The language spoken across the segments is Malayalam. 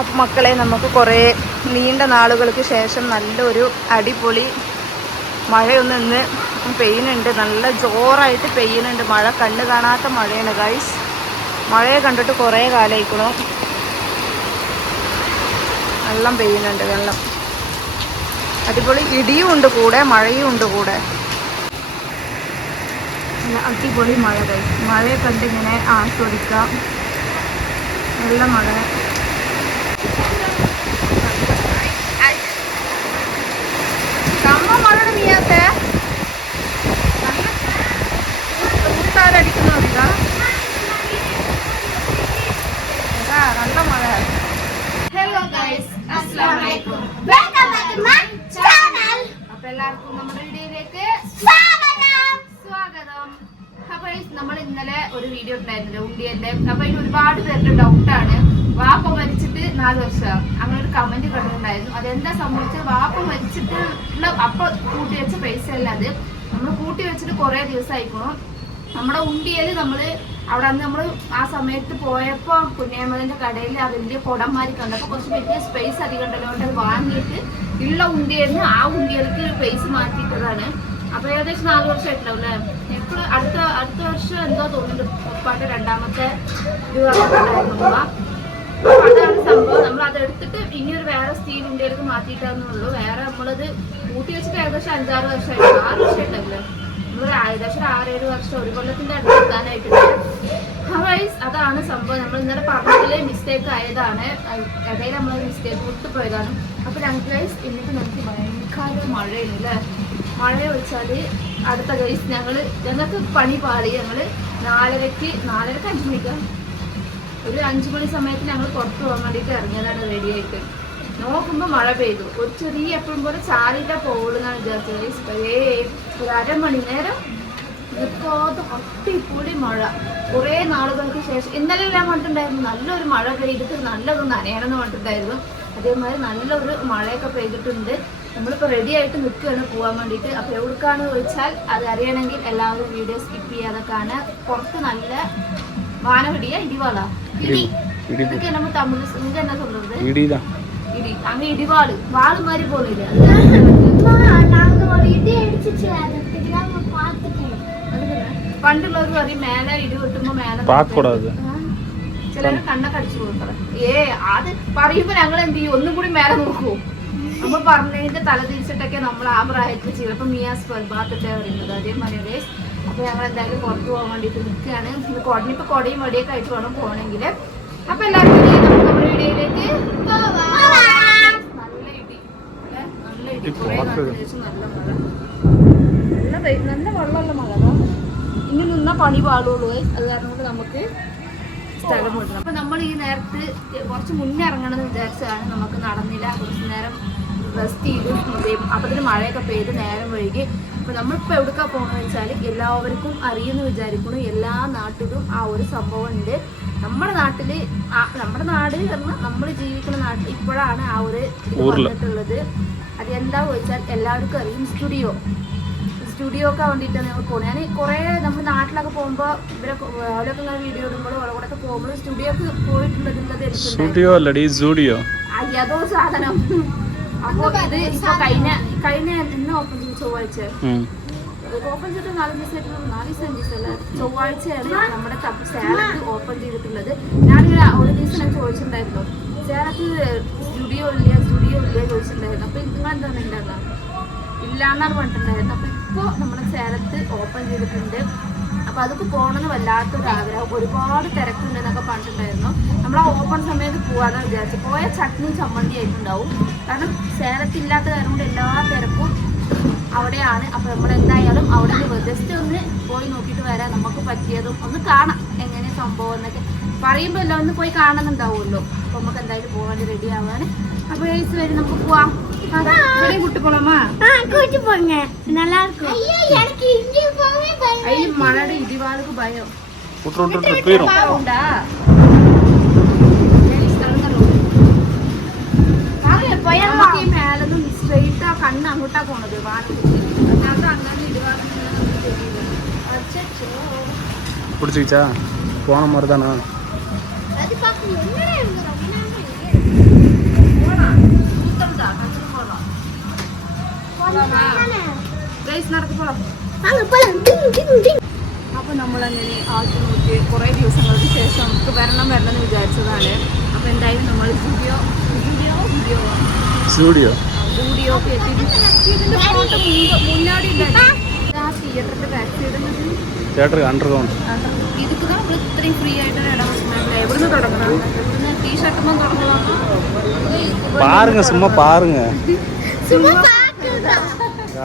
അപ്പം മക്കളെ, നമുക്ക് കുറേ നീണ്ട നാളുകൾക്ക് ശേഷം നല്ലൊരു അടിപൊളി മഴയൊന്ന് ഇന്ന് പെയ്യുന്നുണ്ട്. നല്ല ജോറായിട്ട് പെയ്യുന്നുണ്ട്. മഴ കണ്ണ് കാണാത്ത മഴയാണ് ഗൈസ്. മഴയെ കണ്ടിട്ട് കുറേ കാലമായിക്കണു. വെള്ളം പെയ്യുന്നുണ്ട്, വെള്ളം. അടിപൊളി ഇടിയും ഉണ്ട് കൂടെ, മഴയും ഉണ്ട് കൂടെ. അടിപൊളി മഴ ഗൈസ്. മഴയെ കണ്ടിങ്ങനെ ആസ്വദിക്കാം. നല്ല മഴ. കമ്മ മഴ നീയാത്തെ ഊട്ടാരടിക്കുന്നു അറിയാ. നല്ല മഴ. ഹലോ ഗൈസ്, അസ്സലാമു അലൈക്കും. Welcome back to my channel. അപ്പോൾ എല്ലാവർക്കും നമ്മുടെ വീഡിയോയിലേക്ക് സ്വാഗതം. അപ്പോൾ നമ്മൾ ഇന്നലെ ഒരു വീഡിയോ ഉണ്ടായിരുന്നില്ല ഉണ്ടിയന്റെ. അപ്പോൾ അതിന് ഒരുപാട് പേരുടെ ഡൗട്ടാണ്. വാപ്പ മരിച്ചിട്ട് 4 വർഷം അങ്ങനെ ഒരു കമന്റ് കണ്ടിട്ടുണ്ടായിരുന്നു. അതെന്താ സംഭവിച്ചത്? വാപ്പ മരിച്ചിട്ടുള്ള അപ്പൊ കൂട്ടി വെച്ച പൈസ അല്ല അത്. നമ്മൾ കൂട്ടി വെച്ചിട്ട് കുറെ ദിവസം ആയിക്കണം. നമ്മുടെ ഉണ്ടിയല് നമ്മള് അവിടെ അന്ന് നമ്മൾ ആ സമയത്ത് പോയപ്പോ കുഞ്ഞേമലിന്റെ കടയിൽ ആ വലിയ കുടംമാരി കണ്ടപ്പോ കുറച്ച് വലിയ സ്പേസ് അധികം ഉണ്ടല്ലോ. അത് വാങ്ങിയിട്ട് ഉള്ള ഉണ്ടിയലിന് ആ ഉണ്ടിയലേക്ക് പൈസ മാറ്റിയിട്ടതാണ്. അപ്പൊ ഏകദേശം 4 വർഷമായിട്ടുണ്ടാവും അല്ലേ? എപ്പോഴും അടുത്ത വർഷം എന്തോ തോന്നുന്നുണ്ട് ഉപ്പാന്റെ 2ാമത്തെ അതാണ് സംഭവം. നമ്മൾ അതെടുത്തിട്ട് ഇനിയൊരു വേറെ സ്റ്റീൽ ഉണ്ടിയലേക്ക് മാറ്റിയിട്ടാന്നുള്ളൂ. വേറെ നമ്മളത് കൂട്ടി വെച്ചിട്ട് ഏകദേശം 5-6 വർഷമായിട്ട് 6 വർഷമായിട്ടല്ലേ. നമ്മൾ ഏകദേശം 6-7 വർഷം, ഒരു കൊല്ലത്തിന്റെ അടുത്ത് എത്താനായിട്ടുണ്ട്. അതാണ് സംഭവം. നമ്മൾ ഇന്നലെ പറഞ്ഞതിലെ മിസ്റ്റേക്ക് ആയതാണ്. ഇടയിൽ നമ്മൾ മിസ്റ്റേക്ക് വിട്ടുപോയതാണ്. അപ്പൊ ഞങ്ങൾക്ക് ഗൈസ് എന്നിട്ട് നമുക്ക് ഭയങ്കര മഴയാണ് അല്ലേ. മഴ വെച്ചാൽ അടുത്ത ഗൈസ് ഞങ്ങൾക്ക് പണി പാടി. ഞങ്ങൾ 4:30 5 മണിക്കാണ് ഒരു 5 മണി സമയത്ത് ഞങ്ങൾ പുറത്ത് പോകാൻ വേണ്ടിയിട്ട് ഇറങ്ങിയതാണ് റെഡിയായിട്ട്. നോക്കുമ്പോൾ മഴ പെയ്തു. ഒരു ചെറിയ എപ്പോഴും പോലെ ചാലിട്ട പോകുന്നാണ് വിചാരിച്ചത്. ഒരു 1/2 മണി നേരം നിൽക്കാതെ അടിപൊളി മഴ. കുറേ നാളുകൾക്ക് ശേഷം ഇന്നലെ എല്ലാം പറഞ്ഞിട്ടുണ്ടായിരുന്നു നല്ലൊരു മഴ പെയ്തിട്ട് നല്ലൊരു നനയണമെന്ന് പറഞ്ഞിട്ടുണ്ടായിരുന്നു. അതേമാതിരി നല്ലൊരു മഴയൊക്കെ പെയ്തിട്ടുണ്ട്. നമ്മളിപ്പോൾ റെഡി ആയിട്ട് നിൽക്കുകയാണ് പോകാൻ വേണ്ടിയിട്ട്. അപ്പോൾ എവിടേക്കാണ് ചോദിച്ചാൽ അത് അറിയണമെങ്കിൽ എല്ലാവരും വീഡിയോ സ്കിപ്പ് ചെയ്യാതെ കാണുക. പുറത്ത് നല്ല വാനവടിയ ഇടിവാളാ ഇടി. ഇതൊക്കെ നമ്മൾ തമിഴ് നിങ്ങൾക്ക് എന്നാ சொல்றது? ഇടി. അങ്ങ് ഇടിവാള് വാള് മാറി പോണില്ല. പണ്ടുള്ളവർ പറയും മേലെ ഇടി വെട്ടുമ്പോ മേലെ ചിലർ കണ്ണൊക്കെ അടിച്ചു കൊടുക്കണം. അത് പറയുമ്പോ ഞങ്ങൾ എന്ത് ചെയ്യും? ഒന്നും കൂടി മേലെ നോക്കൂ. നമ്മൾ പറഞ്ഞതിന്റെ തല തിരിച്ചിട്ടൊക്കെ നമ്മൾ ആ പ്രായത്തിൽ ചിലപ്പോ മിയാസ് ബാത്തിട്ടേ പറയുന്നത്. അതേമാതിരി അപ്പൊ ഞങ്ങൾ എന്തായാലും പുറത്തു പോകാൻ വേണ്ടിട്ട് നിൽക്കുകയാണ്. ഇപ്പൊ കൊടയും വടിയൊക്കെ ആയിട്ട് വേണം പോകണമെങ്കിൽ. അപ്പൊ എല്ലാവർക്കും നമ്മുടെ വീഡിയോയിലേക്ക് നല്ല ഇടി കുറെ നാട്ടിന് ശേഷം നല്ല മഴ, നല്ല വെള്ളമുള്ള മഴ. ഇനി നിന്ന പണി പാടുള്ളൂ. അത് കാരണം കൊണ്ട് നമുക്ക് സ്ഥലം വിടണം. അപ്പൊ നമ്മൾ ഈ നേരത്ത് കുറച്ച് മുന്നേ ഇറങ്ങണമെന്ന് വിചാരിച്ചതാണ്. നമുക്ക് നടന്നില്ല. കുറച്ച് നേരം റെസ്റ്റ് ചെയ്തു. അപ്പത്തിന് മഴയൊക്കെ പെയ്ത് നേരം വൈകി. അപ്പൊ നമ്മളിപ്പോൾ എവിടേക്കാ പോകുന്നത് വെച്ചാൽ എല്ലാവർക്കും അറിയുമെന്ന് വിചാരിക്കുന്നു. എല്ലാ നാട്ടിലും ആ ഒരു സംഭവം ഉണ്ട്. നമ്മുടെ നാട്ടില് നമ്മുടെ നാട് പറഞ്ഞാൽ നമ്മൾ ജീവിക്കുന്ന നാട്ടിൽ ഇപ്പോഴാണ് ആ ഒരു ഇത് വന്നിട്ടുള്ളത്. അത് എന്താ ചോദിച്ചാൽ എല്ലാവർക്കും അറിയും. സ്റ്റുഡിയോ ഒക്കെ വേണ്ടിയിട്ടാണ് ഞങ്ങൾ പോകുന്നത്. ഞാൻ കുറേ നമ്മുടെ നാട്ടിലൊക്കെ പോകുമ്പോൾ അവരൊക്കെ ഇങ്ങനെ വീഡിയോ ഇടുമ്പോഴും അവിടെ കൂടെ ഒക്കെ പോകുമ്പോൾ സ്റ്റുഡിയോക്ക് പോയിട്ടുള്ളത് അയ്യതോ സാധനം. അപ്പൊ ഇത് ഇപ്പൊ കഴിഞ്ഞ ഇന്ന് ഓപ്പൺ ചെയ്ത് ചൊവ്വാഴ്ച ഓപ്പൺ ചെയ്തിട്ട് 4 ദിവസമായിട്ടുള്ള ചൊവ്വാഴ്ചയാണ് നമ്മുടെ സേലത്ത് ഓപ്പൺ ചെയ്തിട്ടുള്ളത്. ഞാനിങ്ങനെ ഒരു ദിവസം ഞാൻ ചോദിച്ചിട്ടുണ്ടായിരുന്നു സേലത്ത് സ്റ്റുഡിയോ ഇല്ല ചോദിച്ചിട്ടുണ്ടായിരുന്നു. അപ്പൊ നിങ്ങൾ എന്താണ് ഉണ്ടാകുക ഇല്ലാന്നാണ് പറഞ്ഞിട്ടുണ്ടായിരുന്നു. അപ്പൊ ഇപ്പൊ നമ്മുടെ സേലത്ത് ഓപ്പൺ ചെയ്തിട്ടുണ്ട്. അപ്പൊ അതൊക്കെ പോകണമെന്ന് വല്ലാത്തൊരു ആഗ്രഹം. ഒരുപാട് തിരക്കുണ്ടെന്നൊക്കെ പറഞ്ഞിട്ടുണ്ടായിരുന്നു. നമ്മൾ ആ ഓപ്പൺ സമയത്ത് പോകാമെന്ന് വിചാരിച്ചു. പോയ ചട്നി ചമ്മന്തി ആയിട്ടുണ്ടാവും. കാരണം സേലത്തില്ലാത്ത കാരണം കൊണ്ട് എല്ലാ തിരക്കും അവിടെയാണ്. അപ്പൊ നമ്മൾ എന്തായാലും അവിടെ ജസ്റ്റ് ഒന്ന് പോയി നോക്കിയിട്ട് വരാം. നമുക്ക് പറ്റിയതും ഒന്ന് കാണാം എങ്ങനെ സംഭവം എന്നൊക്കെ പറയുമ്പോൾ എല്ലാം ഒന്ന് പോയി കാണുന്നുണ്ടാവുമല്ലോ. അപ്പൊ നമുക്ക് എന്തായാലും പോകാൻ റെഡി ആവാൻ. അപ്പൊ ഏഴ്സ് വരെ നമുക്ക് പോവാം. കൂട്ടി പോലാമാ? മഴയുടെ ഇടിവാൾക്ക് ഭയം ഉണ്ടാ. ഈ മേലൊന്നും സ്ട്രെയിറ്റ് ആ കണ്ണ് അങ്ങോട്ടാ പോണത് വാനക്കുട്ടി. അതിനകത്ത് അങ്ങനെ ഇടിവാളെന്ന് பிடிச்சிக்கிச்சா போன மாதிரி தானா? അപ്പോൾ നമ്മളങ്ങനെ ആക്കി നോക്കി കുറേ ദിവസങ്ങൾക്ക് ശേഷം നമുക്ക് വരണം എന്ന് വിചാരിച്ചതാണ്. അപ്പോൾ എന്തായാലും നമ്മൾ സ്റ്റുഡിയോക്ക് എത്തിയിട്ട് ഇതിൻ്റെ ഫോട്ടോ മുന്നാടി ഉണ്ടായിരുന്നു. ആ തിയേറ്ററിൻ്റെ ബാക്ക് സൈഡ് അണ്ടർഗ്രൗണ്ട് ഇതിക്ക് നമ്മൾ ഇത്രയും ഫ്രീ ആയിട്ടൊരു ഇടം വെച്ചിട്ടുണ്ടായില്ല. എവിടുന്ന് തുടങ്ങണം? ഇവിടുന്ന് ടീഷർട്ടുമ്പോൾ തുടങ്ങണം. பாருங்க சும்மா பாருங்க.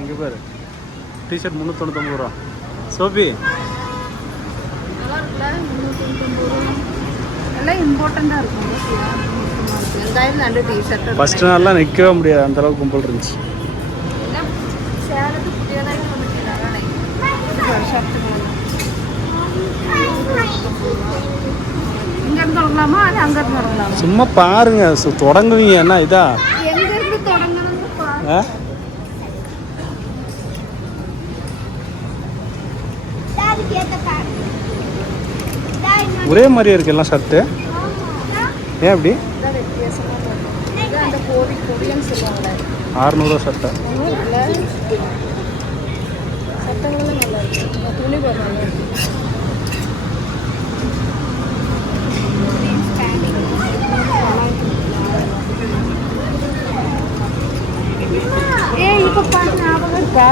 இங்கே பாரு டிஷர்ட் 399 ரூபா. சோபி எல்லாம் இம்பார்ட்டண்ட்டாக இருக்கும். എന്തായാലും നല്ല ടീഷർട്ട് ஃபஸ்ட்டு நாள்லாம் நிற்கவே முடியாது, அந்த அளவுக்கு கும்பல் இருந்துச்சு. എല്ലാം சேலத்து പുതിയതായിട്ട് വന്നിട്ടില്ല. അതാണ് ഷർട്ടുകളെല്ലാം. இங்கேருந்து தொடங்கலாமா அது அங்கேருந்து தொடங்கலாமா? சும்மா பாருங்க, தொடங்குவீங்க என்ன இதா? எங்கேருந்து தொடங்கணும்னு பாருங்க. ஒரே மாதிரியே இருக்கு எல்லாம் ஷர்ட்டு. ஏன் அப்படி? 600 ரூபா ஷர்ட்டா? சட்டங்களும் நல்லா இருக்கு. துணி போடுறாங்க. ஞாபகம் இருக்கா?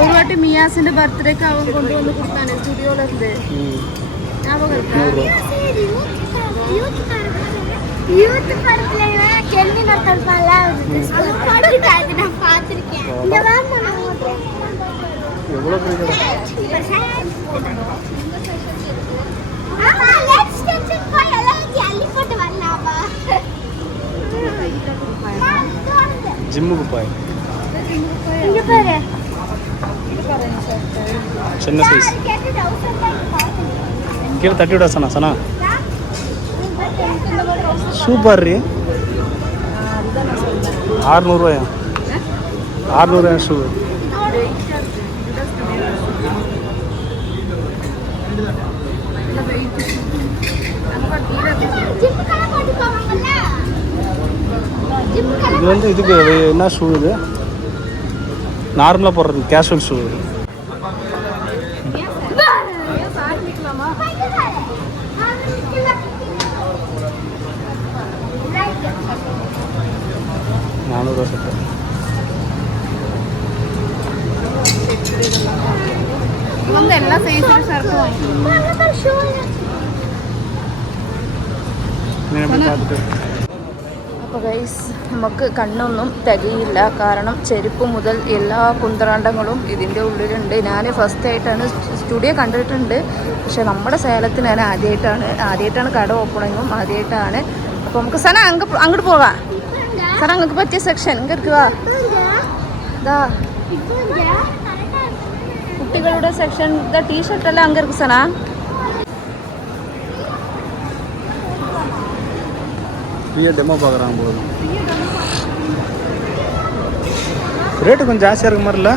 ஒரு வாட்டி மியாசிന്റെ பர்த்டேக்கு அவன் கொண்டு வந்து கொடுத்தானே ஸ்டுடியோல இருந்து. ஞாபகம் இருக்கா? யூத் படத்துல கென்னி நடத்தறப்பல அது பாத்துட்டாது, நான் பாத்துர்க்கேன். இந்த வாரம் நான் எவ்வளவு பிடிக்குது. ஆமா லெட்ஸ் ஸ்டெப்ஸ் போய் எல்லாம் ஜல்லி போட்டு வரலாமா? ஜிம்முக்கு போய் இங்க பாரு. சின்ன சைஸ் கீழே தட்டி விட சனா சூப்பர் ரீ. 600 ரூபாயா? 600 ரூபாயா ஷூ? இது வந்து இதுக்கு என்ன ஷூ? இது நார்மலாக போடுறது கேஷுவல் ஷூ. $400 செட்டு. வந்து எல்லா சைஸிலும் ஷர்ட் അപ്പോൾ ഗൈസ് നമുക്ക് കണ്ണൊന്നും തികയില്ല. കാരണം ചെരുപ്പ് മുതൽ എല്ലാ കുന്തറാണ്ടങ്ങളും ഇതിൻ്റെ ഉള്ളിലുണ്ട്. ഞാൻ ഫസ്റ്റ് ആയിട്ടാണ് സ്റ്റുഡിയോ കണ്ടിട്ടുണ്ട്, പക്ഷെ നമ്മുടെ സേലത്തിൽ ഞാൻ ആദ്യമായിട്ടാണ് കട ഓപ്പണിങ്ങും ആദ്യമായിട്ടാണ്. അപ്പോൾ നമുക്ക് സന അങ്ങോട്ട് പോകാം. സന അങ്ങക്ക് പറ്റിയ സെക്ഷൻ ഇങ്ങ് എടുക്കുക. ഇതാ കുട്ടികളുടെ സെക്ഷൻ. ഇതാ ടീഷർട്ടെല്ലാം അങ്ങ് ഇருக்கு സന. ஃப்ரீயாக டெமோ பார்க்குறாங்க போதும். ரேட்டு கொஞ்சம் ஜாஸ்தியாக இருக்க மாதிரி இல்லை?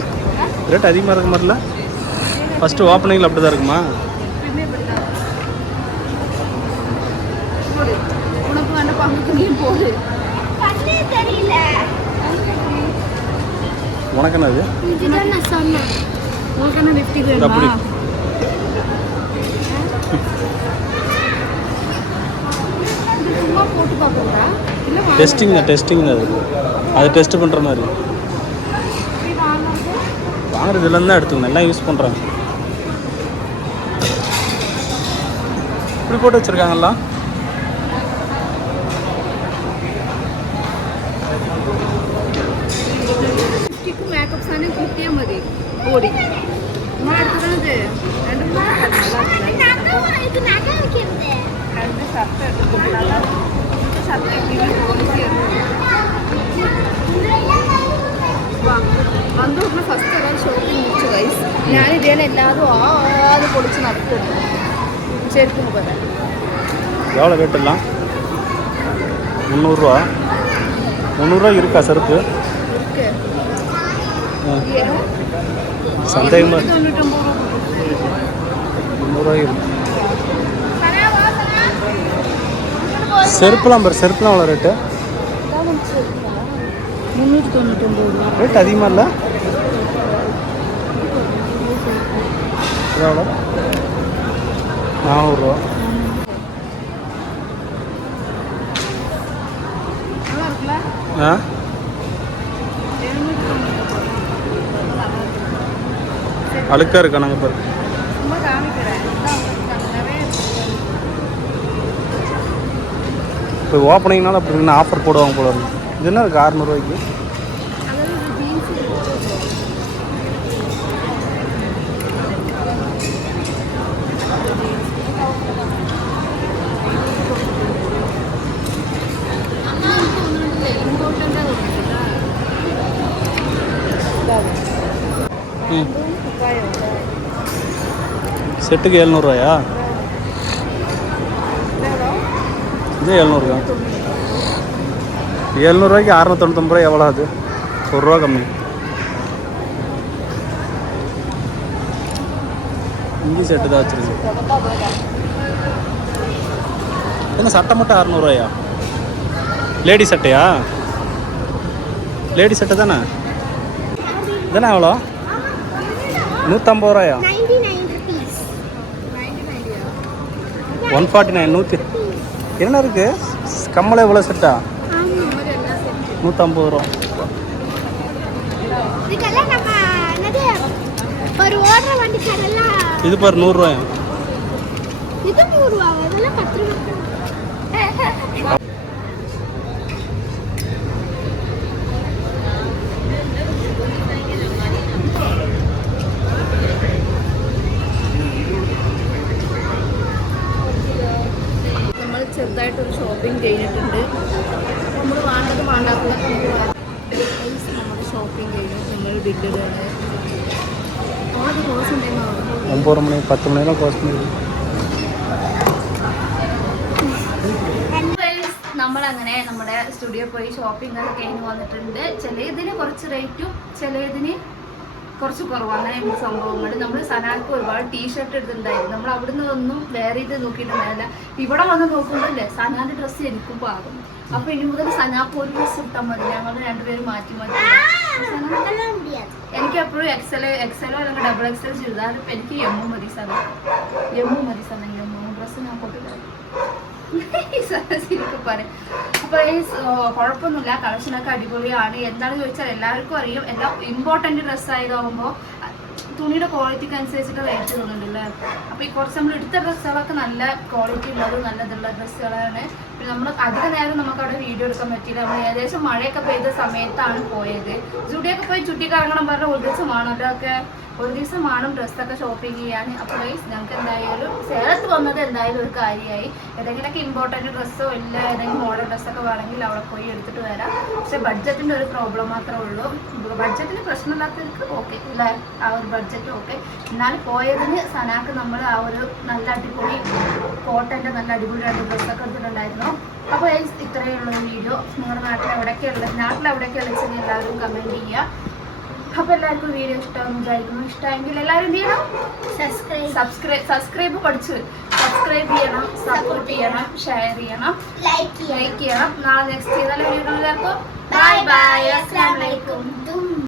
ரேட் அதிகமாக இருக்க மாதிரி இல்லை? ஃபஸ்ட்டு ஓப்பனிங்கில் அப்படி தான் இருக்குமா? உனக்கு என்னது? அப்படி டெஸ்டிங் அது டெஸ்ட் பண்ணுற மாதிரி வாங்குறது. இதுலேருந்து தான் எடுத்துக்கணும், எல்லாம் யூஸ் பண்ணுறாங்க. இப்படி போட்டு வச்சுருக்காங்களா? மேக்கப் சானே குட்டியா மதி ஓடி மாடுறது ரெண்டு വന്നു ഫസ്റ്റ് ഒരാൾ ഷോപ്പിംഗ് മുടിച്ചു ഗൈസ്. ഞാൻ ഇതേനെ എല്ലാതും ആദ്യം പൊളിച്ച് നടത്തുന്നു. ശരിക്കും പോലെ எவ்வளோ ரேட்டெல்லாம்? 300 ரூபா. 300 ரூபா இருக்கா செருப்பு? சந்தேகமாக 300 ரூபாய் இருக்கு. செருப்புலாம் பாரு, செருப்புலாம் எவ்வளோ ரேட்டு? 399 ரூபா. ரேட் அதிகமாக இல்லை? ഇതെവിടെ 400 രൂപ. ആ அழுக்கா இருக்கா நாங்கள் இப்போ இப்போ ஓப்பனிங்னால அப்படி இருக்குன்னு ஆஃபர் போடுவாங்க போல இருக்கு. இது என்ன இருக்குது 600 ரூபாய்க்கு? செட்டுக்கு 700 ரூபாயா? இது 700 ரூபா. 700 ரூபாய்க்கு 699 ரூபாய் எவ்வளோ அது? 1 ரூபா கம்மி. இஞ்சி செட்டு தான் வச்சுருக்கு. என்ன சட்டை மட்டும் 600 ரூபாயா? லேடி சட்டையா? லேடி சட்டை தானே? தானே எவ்வளோ? 150 ரூபாயா? 149. 100 என்ன இருக்கு? கம்மலை எவ்வளோ செட்டா? 150 ரூபா. இது பாரு 100 ரூபாயா? ചെറുതായിട്ടൊരു ഷോപ്പിംഗ് കഴിഞ്ഞിട്ടുണ്ട്. നമ്മൾ വേണ്ടാത്തതൊക്കെ നമ്മൾ ഷോപ്പിംഗ് കഴിഞ്ഞു. നമ്മൾ ബില്ലിലാണ് 9 മണി 10 മണിയെല്ലാം കോസ്റ്റ്. നമ്മളങ്ങനെ നമ്മുടെ സ്റ്റുഡിയോ പോയി ഷോപ്പിംഗ് ഒക്കെ കഴിഞ്ഞ് വന്നിട്ടുണ്ട്. ചിലതിന് കുറച്ച് റേറ്റും ചിലതിന് കുറച്ച് കുറവാണ്. അങ്ങനെയുള്ള സംഭവങ്ങൾ. നമ്മൾ സനാക്ക് ഒരുപാട് ടീഷർട്ട് എടുത്തിട്ടുണ്ടായിരുന്നു. നമ്മൾ അവിടുന്ന് ഒന്നും വേറെ ഇത് നോക്കിയിട്ടുണ്ടായില്ല. ഇവിടെ വന്ന് നോക്കുമ്പോഴല്ലേ സനാന്റെ ഡ്രസ്സ് എനിക്കും പാകും. അപ്പൊ ഇനി മുതൽ സനാക്ക് ഒരു ഡ്രസ്സ് ഇട്ടാൽ മതി. ഞങ്ങൾ രണ്ടുപേരും മാറ്റി മാറ്റി. എനിക്ക് എപ്പോഴും എക്സലോ അല്ലെങ്കിൽ ഡബിൾ എക്സൽ ചുരിദാർ. ഇപ്പം എനിക്ക് എമ്മു മതി സന. എമ്മു ഡ്രസ്സ് ഞാൻ കൊണ്ടില്ല ശരിക്കും പറയും. അപ്പൊ ഈ കുഴപ്പമൊന്നുമില്ല. കളക്ഷനൊക്കെ അടിപൊളിയാണ്. എന്താണെന്ന് ചോദിച്ചാൽ എല്ലാവർക്കും അറിയും. എല്ലാം ഇമ്പോർട്ടന്റ് ഡ്രസ്സ് ആയതാകുമ്പോൾ തുണിയുടെ ക്വാളിറ്റിക്ക് അനുസരിച്ചിട്ട് റേറ്റ് തോന്നുന്നുണ്ടല്ലേ. അപ്പോൾ ഈ കുറച്ച് നമ്മൾ എടുത്ത ഡ്രസ്സുകളൊക്കെ നല്ല ക്വാളിറ്റി ഉള്ളത് നല്ലതുള്ള ഡ്രസ്സുകളാണ്. പിന്നെ നമ്മൾ അധിക നേരം നമുക്ക് അവിടെ വീഡിയോ എടുക്കാൻ പറ്റിയില്ല. നമ്മൾ ഏകദേശം മഴയൊക്കെ പെയ്ത സമയത്താണ് പോയത്. സ്റ്റുഡിയോക്കെ പോയി ചുറ്റിക്കറങ്ങണം പറഞ്ഞാൽ ഒരു ദിവസമാണ് ഡ്രസ്സൊക്കെ ഷോപ്പിംഗ് ചെയ്യാൻ. അപ്പോൾ ഞങ്ങൾക്ക് എന്തായാലും സേലത്ത് വന്നത് എന്തായാലും ഒരു കാര്യമായി. ഏതെങ്കിലുമൊക്കെ ഇമ്പോർട്ടൻറ്റ് ഡ്രസ്സോ ഇല്ല ഏതെങ്കിലും മോഡൽ ഡ്രസ്സൊക്കെ വേണമെങ്കിൽ അവിടെ പോയി എടുത്തിട്ട് വരാം. പക്ഷേ ബഡ്ജറ്റിൻ്റെ ഒരു പ്രോബ്ലം മാത്രമേ ഉള്ളൂ. ബഡ്ജറ്റിന് പ്രശ്നമില്ലാത്തവർക്ക് ഓക്കെ അല്ലേ, ആ ഒരു ബഡ്ജറ്റ് ഓക്കെ. എന്നാൽ പോയതിന് സനാക്ക് നമ്മൾ ആ ഒരു നല്ല അടിപൊളി കോട്ടൻ്റെ നല്ല അടിപൊളിയായിട്ട് ഡ്രസ്സൊക്കെ എടുത്തിട്ടുണ്ടായിരുന്നു. അപ്പോൾ ഇത്രയേ ഉള്ളൂ വീഡിയോ. നിങ്ങളുടെ നാട്ടിൽ എവിടെയൊക്കെയുള്ള വെച്ചാൽ എല്ലാവരും കമൻറ്റ് ചെയ്യുക. അപ്പോൾ എല്ലാവർക്കും വീഡിയോ ഇഷ്ടമാണെന്ന് വിചാരിക്കുന്നു. ഇഷ്ടമെങ്കിൽ എല്ലാവരും എന്ത് ചെയ്യണം? സബ്സ്ക്രൈബ് ചെയ്യണം, സപ്പോർട്ട് ചെയ്യണം, ഷെയർ ചെയ്യണം, ലൈക്ക് ചെയ്യണം. നാളെ നെക്സ്റ്റ് ചെയ്താൽ വീഡിയോ എല്ലാവർക്കും ബൈ ബൈ. അസ്സലാമു അലൈക്കും.